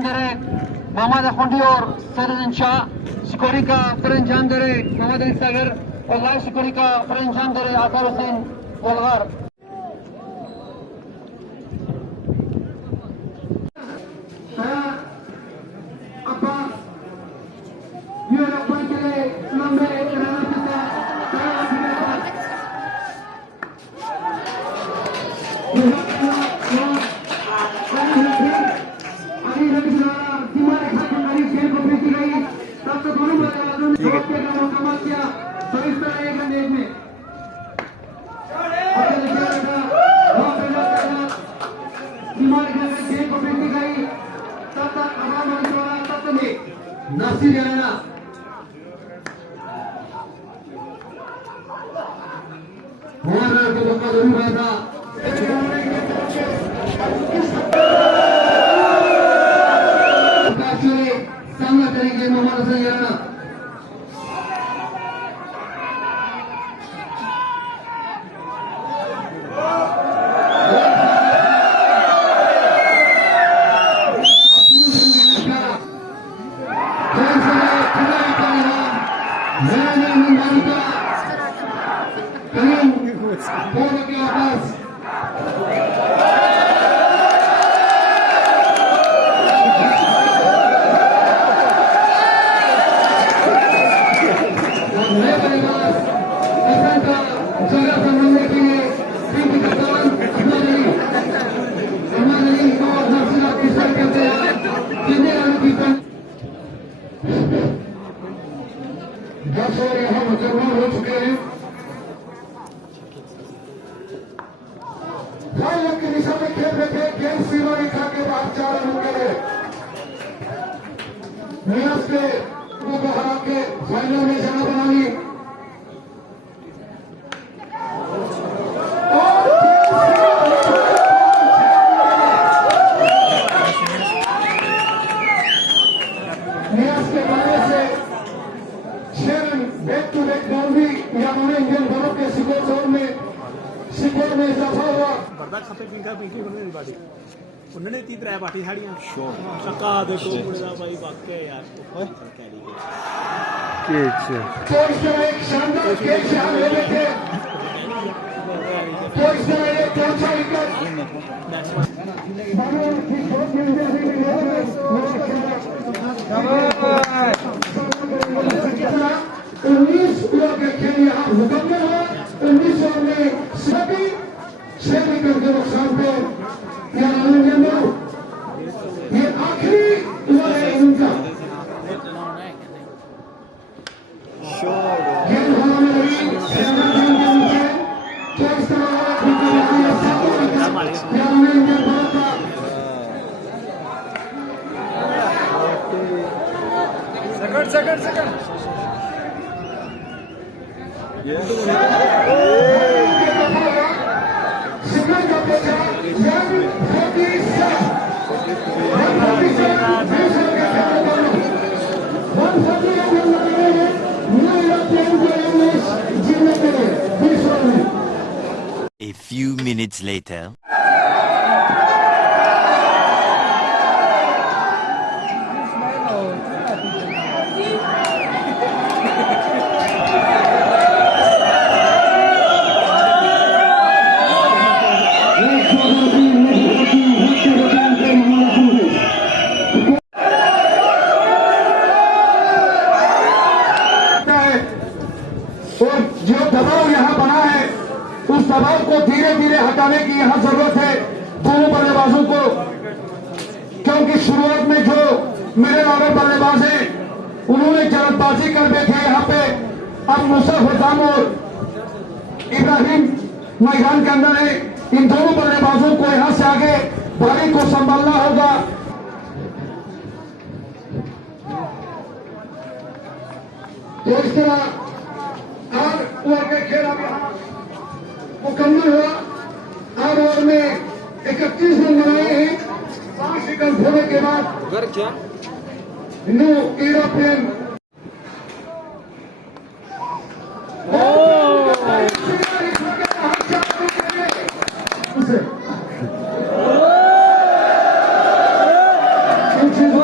Khandare, Mohammad Khondior, Saran Shah, Sikorika, French Khandare, Mohammad Sagar, और live security का French जानदारे आकार हुसैन गोलगार अब्बास ये रब्बन के लिए लंबे तो इस तरह एक अंदेज में खेल को बेटी गई तब तक आवाम तब में नासिर जाना के मौका जरूर रहता सामना करेंगे मोहम्मद हसन जाना उन्होंने ती त्रै पार्टी साड़ियां शक्का देखो मुड़ा भाई वाकई यार तो इस तरह एक शानदार खेल से हम ले लेते तो इस तरह एक चौथा विकेट 19 ओवर के खेल यहाँ मुकम्मल हुआ 19 ओवर में सभी 6 विकेट के नुकसान पे ये आखिरी ओवर है इनका गेंद हवा में लगी तो इस तरह second A few minutes later. दबाव को धीरे धीरे हटाने की यहाँ जरूरत है दोनों बल्लेबाजों को, क्योंकि शुरुआत में जो मेरे नारे बल्लेबाज हैं उन्होंने जल्दबाजी कर बैठे यहाँ पे। अब मुसरफ हुसैन और इब्राहिम मैदान के अंदर है, इन दोनों बल्लेबाजों को यहाँ से आगे पारी को संभालना होगा। तो इस तरह 8 ओवर के खेल अब यहाँ मुकम्मल हुआ। 8 ओवर में 31 रन बनाए हैं। 5 विकेट होने के बाद नो यूरोपियन इन चीजों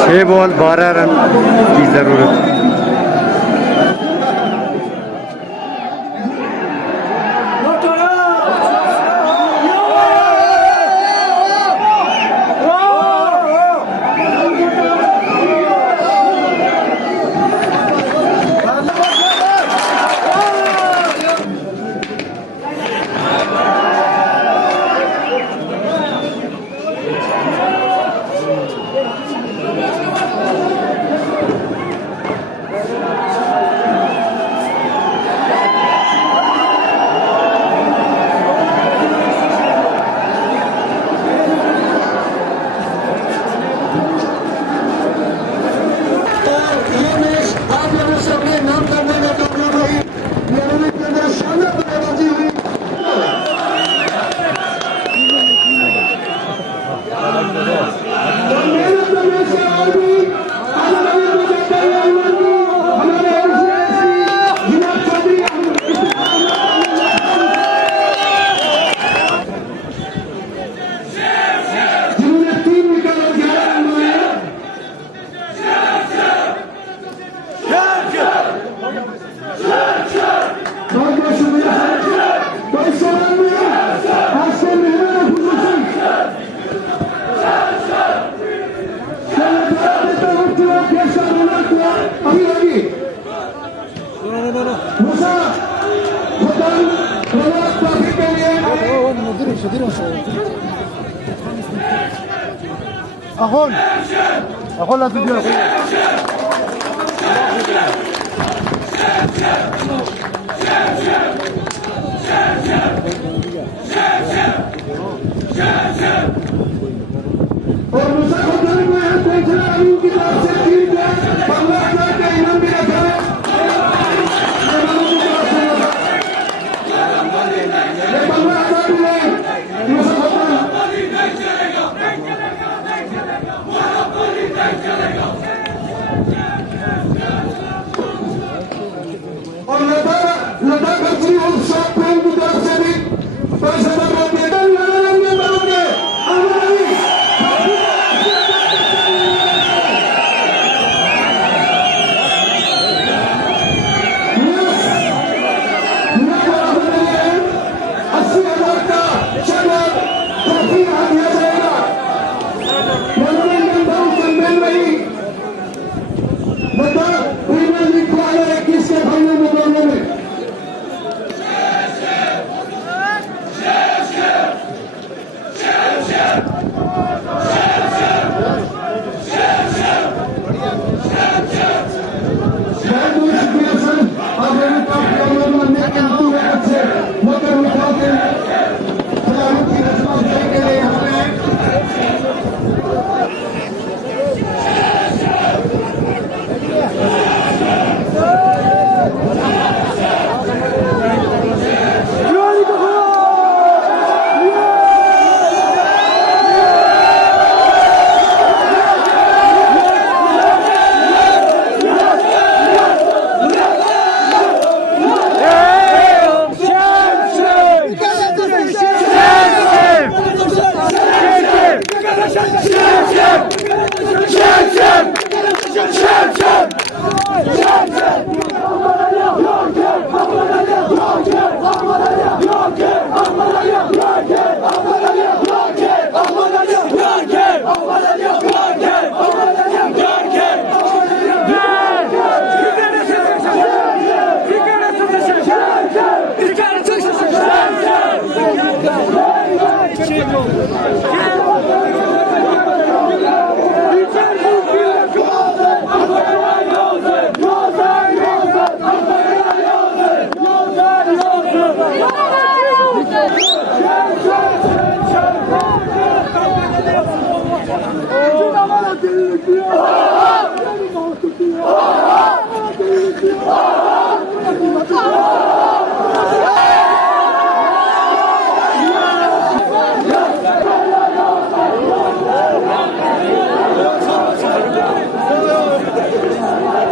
छह बॉल 12 रन की जरूरत है। लद्दाख हमारा दिल किया